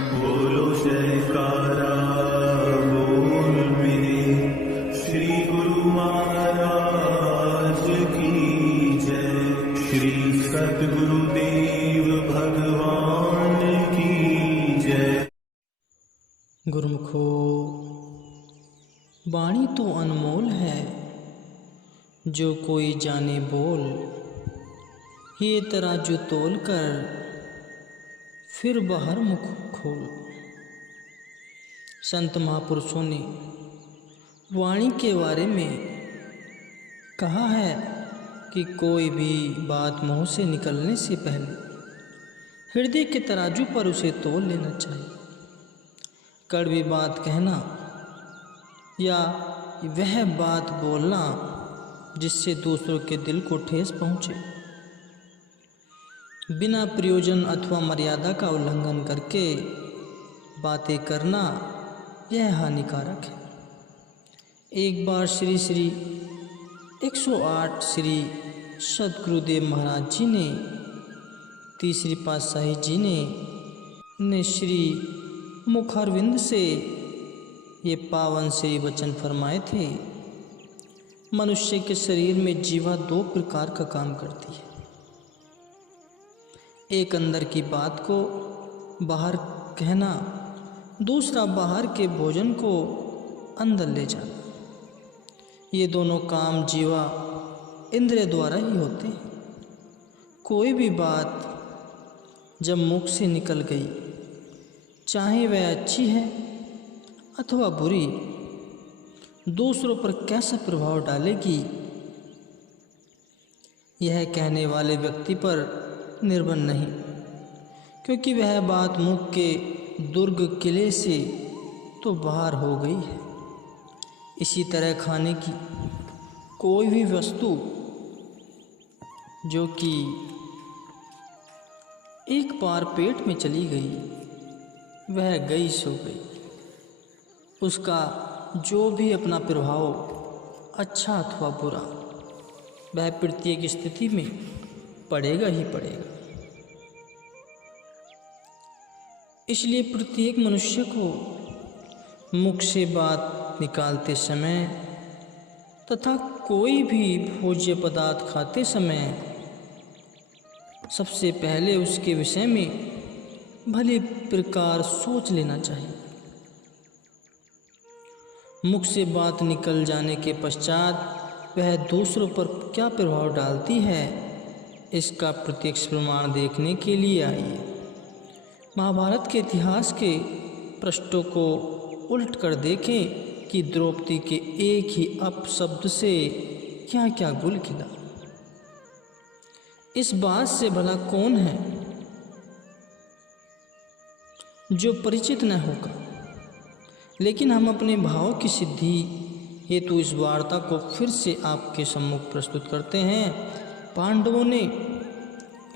बोलो जयकारा बोल मेरे श्री गुरु महाराज की जय। श्री सद्गुरुदेव भगवान की जय। गुरुमुखो, वाणी तो अनमोल है, जो कोई जाने बोल। ये तराजू तोल कर फिर बाहर मुख खोल। संत महापुरुषों ने वाणी के बारे में कहा है कि कोई भी बात मुंह से निकलने से पहले हृदय के तराजू पर उसे तोल लेना चाहिए। कड़वी बात कहना या वह बात बोलना जिससे दूसरों के दिल को ठेस पहुँचे, बिना प्रयोजन अथवा मर्यादा का उल्लंघन करके बातें करना, यह हानिकारक है। एक बार श्री 108 श्री सद्गुरुदेव महाराज जी ने, तीसरी पातशाही जी ने श्री मुखारविंद से ये पावन से वचन फरमाए थे। मनुष्य के शरीर में जीवा दो प्रकार का काम करती है। एक अंदर की बात को बाहर कहना, दूसरा बाहर के भोजन को अंदर ले जाना। ये दोनों काम जीवा इंद्रिय द्वारा ही होते हैं। कोई भी बात जब मुख से निकल गई, चाहे वह अच्छी है अथवा बुरी, दूसरों पर कैसा प्रभाव डालेगी, यह कहने वाले व्यक्ति पर निर्भर नहीं, क्योंकि वह बात मुख के दुर्ग किले से तो बाहर हो गई है। इसी तरह खाने की कोई भी वस्तु जो कि एक बार पेट में चली गई, वह गई सो गई। उसका जो भी अपना प्रभाव, अच्छा अथवा बुरा, वह प्रत्येक स्थिति में पड़ेगा ही पड़ेगा। इसलिए प्रत्येक मनुष्य को मुख से बात निकालते समय तथा कोई भी भोज्य पदार्थ खाते समय सबसे पहले उसके विषय में भली प्रकार सोच लेना चाहिए। मुख से बात निकल जाने के पश्चात वह दूसरों पर क्या प्रभाव डालती है, इसका प्रत्यक्ष प्रमाण देखने के लिए आइए महाभारत के इतिहास के पृष्ठों को उल्ट कर देखें कि द्रौपदी के एक ही अपशब्द से क्या क्या गुल खिला। इस बात से भला कौन है जो परिचित न होगा, लेकिन हम अपने भाव की सिद्धि हेतु इस वार्ता को फिर से आपके सम्मुख प्रस्तुत करते हैं। पांडवों ने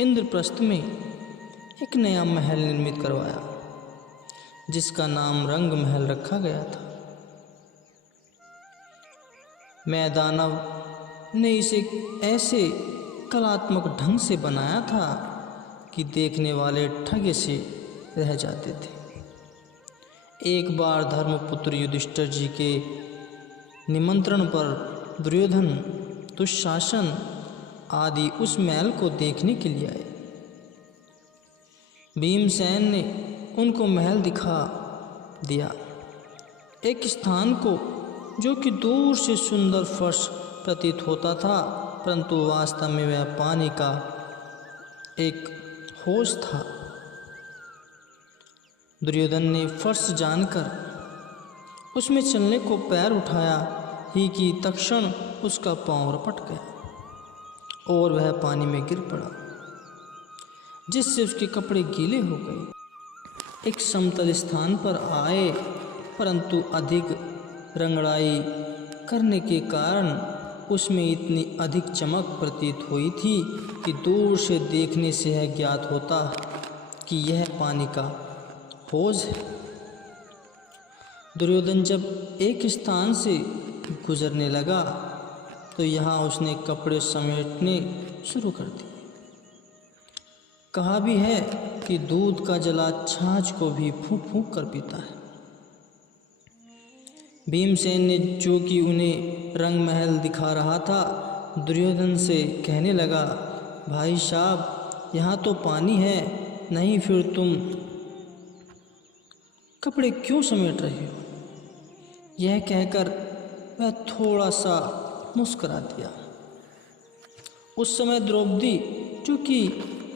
इंद्रप्रस्थ में एक नया महल निर्मित करवाया, जिसका नाम रंग महल रखा गया था। मैदानव ने इसे ऐसे कलात्मक ढंग से बनाया था कि देखने वाले ठगे से रह जाते थे। एक बार धर्मपुत्र युधिष्ठिर जी के निमंत्रण पर दुर्योधन, दुशासन आदि उस महल को देखने के लिए आए। भीमसेन ने उनको महल दिखा दिया, एक स्थान को जो कि दूर से सुंदर फर्श प्रतीत होता था, परंतु वास्तव में वह पानी का एक हौज था। दुर्योधन ने फर्श जानकर उसमें चलने को पैर उठाया ही कि तत्क्षण उसका पांव रपट गया और वह पानी में गिर पड़ा, जिससे उसके कपड़े गीले हो गए। एक समतल स्थान पर आए, परंतु अधिक रंगड़ाई करने के कारण उसमें इतनी अधिक चमक प्रतीत हुई थी कि दूर से देखने से यह ज्ञात होता कि यह पानी का हौज है। दुर्योधन जब एक स्थान से गुजरने लगा तो यहाँ उसने कपड़े समेटने शुरू कर दिए। कहा भी है कि दूध का जला छाछ को भी फूंक फूंक कर पीता है। भीमसेन ने, जो कि उन्हें रंग महल दिखा रहा था, दुर्योधन से कहने लगा, भाई साहब, यहाँ तो पानी है, नहीं फिर तुम कपड़े क्यों समेट रहे हो? यह कहकर वह थोड़ा सा मुस्कुरा दिया। उस समय द्रौपदी, जो कि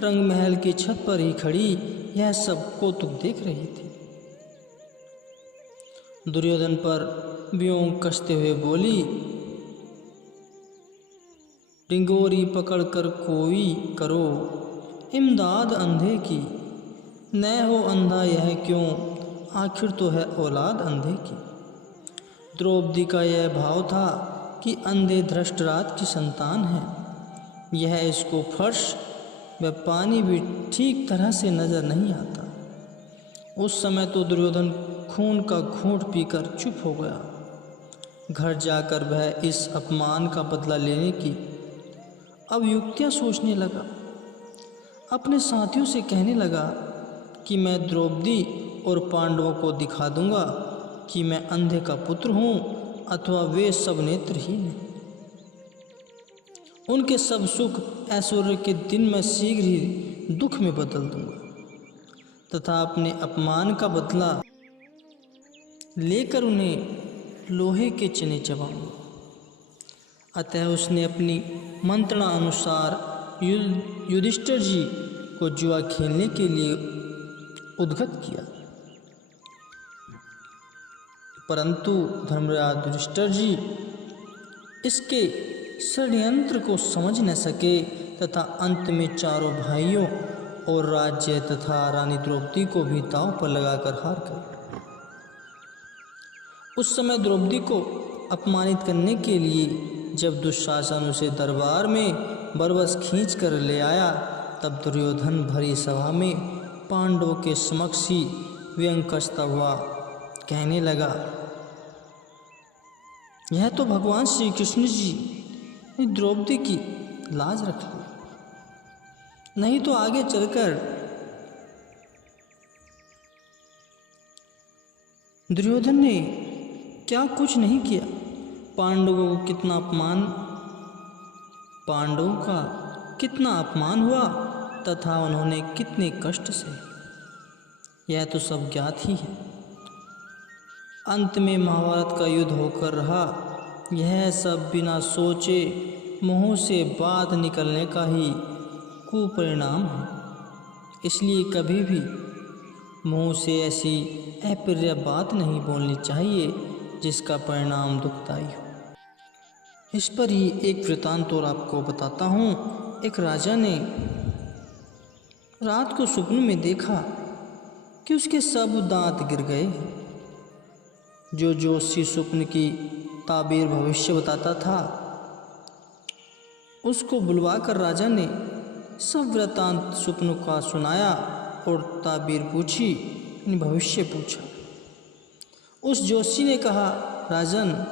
रंग महल की छत पर ही खड़ी, यह सब कौतुक देख रही थी। दुर्योधन पर व्योम कसते हुए बोली, डिंगोरी पकड़कर कोई करो इमदाद अंधे की, न हो अंधा यह क्यों, आखिर तो है औलाद अंधे की। द्रौपदी का यह भाव था कि अंधे धृष्टराज की संतान है, यह इसको फर्श व पानी भी ठीक तरह से नजर नहीं आता। उस समय तो दुर्योधन खून का घूंट पीकर चुप हो गया। घर जाकर वह इस अपमान का बदला लेने की अब युक्तियाँ सोचने लगा। अपने साथियों से कहने लगा कि मैं द्रौपदी और पांडवों को दिखा दूंगा कि मैं अंधे का पुत्र हूँ अथवा वे सब नेत्रहीन हैं। उनके सब सुख ऐश्वर्य के दिन मैं शीघ्र ही दुख में बदल दूंगा तथा अपने अपमान का बदला लेकर उन्हें लोहे के चने चबाऊंगा। अतः उसने अपनी मंत्रणा अनुसार युधिष्ठिर जी को जुआ खेलने के लिए उद्गत किया, परंतु धर्मराज युधिष्ठिर जी इसके षड्यंत्र को समझ न सके तथा अंत में चारों भाइयों और राज्य तथा रानी द्रौपदी को भी दांव पर लगाकर हार गए। उस समय द्रौपदी को अपमानित करने के लिए जब दुशासन उसे दरबार में बरबस खींच कर ले आया, तब दुर्योधन भरी सभा में पांडवों के समक्ष ही व्यंग कसता हुआ कहने लगा, यह तो भगवान श्री कृष्ण जी ने द्रौपदी की लाज रख ली, नहीं तो आगे चलकर दुर्योधन ने क्या कुछ नहीं किया। पांडवों का कितना अपमान हुआ तथा उन्होंने कितने कष्ट सहे, यह तो सब ज्ञात ही है। अंत में महाभारत का युद्ध होकर रहा, यह सब बिना सोचे मुंह से बात निकलने का ही कुपरिणाम है। इसलिए कभी भी मुंह से ऐसी अप्रिय बात नहीं बोलनी चाहिए जिसका परिणाम दुखदायी हो। इस पर ही एक वृतांत और आपको बताता हूँ। एक राजा ने रात को स्वप्न में देखा कि उसके सब दांत गिर गए। जो जोशी स्वप्न की ताबीर भविष्य बताता था, उसको बुलवाकर राजा ने सब वृतांत स्वप्न का सुनाया और ताबीर पूछी, भविष्य पूछा। उस जोशी ने कहा, राजन,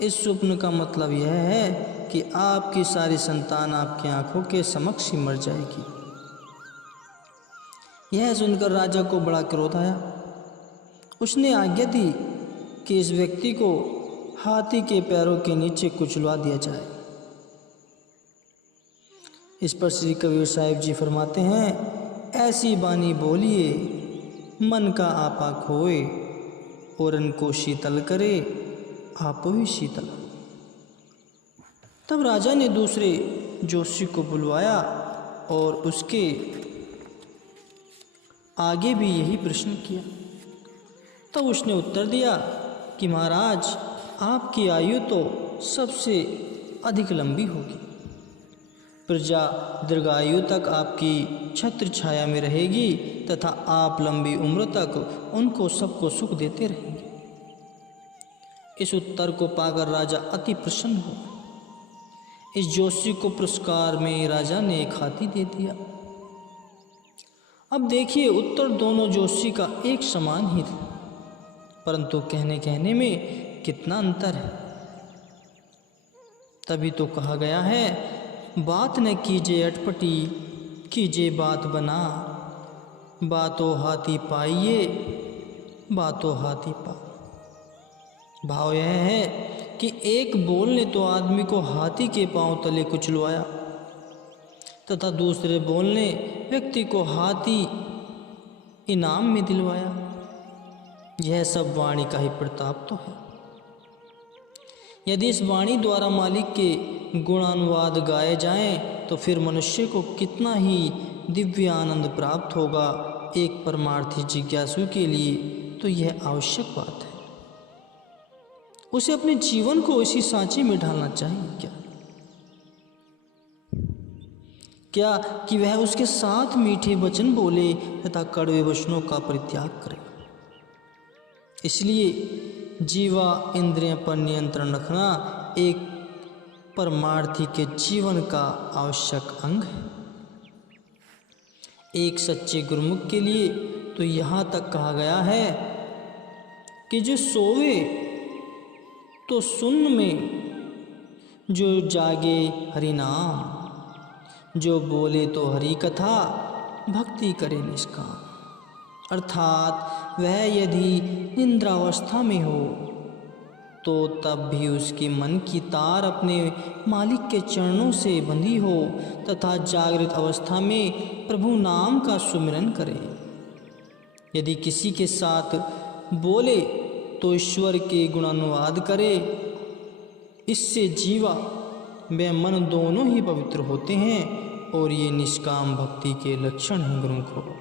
इस स्वप्न का मतलब यह है कि आपकी सारी संतान आपकी आंखों के समक्ष ही मर जाएगी। यह सुनकर राजा को बड़ा क्रोध आया। उसने आज्ञा दी कि इस व्यक्ति को हाथी के पैरों के नीचे कुचलवा दिया जाए। इस पर श्री कबीर साहिब जी फरमाते हैं, ऐसी बानी बोलिए मन का आपा खोए, और इनको शीतल करे आप ही शीतल। तब राजा ने दूसरे जोशी को बुलवाया और उसके आगे भी यही प्रश्न किया। तब उसने उत्तर दिया कि महाराज, आपकी आयु तो सबसे अधिक लंबी होगी, प्रजा दीर्घायु तक आपकी छत्र छाया में रहेगी तथा आप लंबी उम्र तक उनको सबको सुख देते रहेंगे। इस उत्तर को पाकर राजा अति प्रसन्न हुआ। इस जोशी को पुरस्कार में राजा ने एक हाथी दे दिया। अब देखिए, उत्तर दोनों जोशी का एक समान ही था, परंतु कहने कहने में कितना अंतर है। तभी तो कहा गया है, बात न कीजिए अटपटी, कीजिए बात बना, बातों हाथी पाइए, बातों हाथी पा। भाव यह है कि एक बोल ने तो आदमी को हाथी के पांव तले कुचलवाया तथा दूसरे बोल ने व्यक्ति को हाथी इनाम में दिलवाया। यह सब वाणी का ही प्रताप तो है। यदि इस वाणी द्वारा मालिक के गुणानुवाद गाए जाएं तो फिर मनुष्य को कितना ही दिव्य आनंद प्राप्त होगा। एक परमार्थी जिज्ञासु के लिए तो यह आवश्यक बात है। उसे अपने जीवन को इसी सांचे में ढालना चाहिए क्या कि वह उसके साथ मीठे वचन बोले तथा कड़वे वचनों का परित्याग करे। इसलिए जीवा इंद्रियों पर नियंत्रण रखना एक परमार्थी के जीवन का आवश्यक अंग है। एक सच्चे गुरुमुख के लिए तो यहाँ तक कहा गया है कि जो सोवे तो सुन्न में, जो जागे हरि नाम, जो बोले तो हरि कथा, भक्ति करे निष्काम। अर्थात वह यदि निद्रावस्था में हो तो तब भी उसके मन की तार अपने मालिक के चरणों से बंधी हो तथा जागृत अवस्था में प्रभु नाम का सुमिरन करे। यदि किसी के साथ बोले तो ईश्वर के गुणानुवाद करे। इससे जीवा व मन दोनों ही पवित्र होते हैं और ये निष्काम भक्ति के लक्षण हैं गुरुमुखों।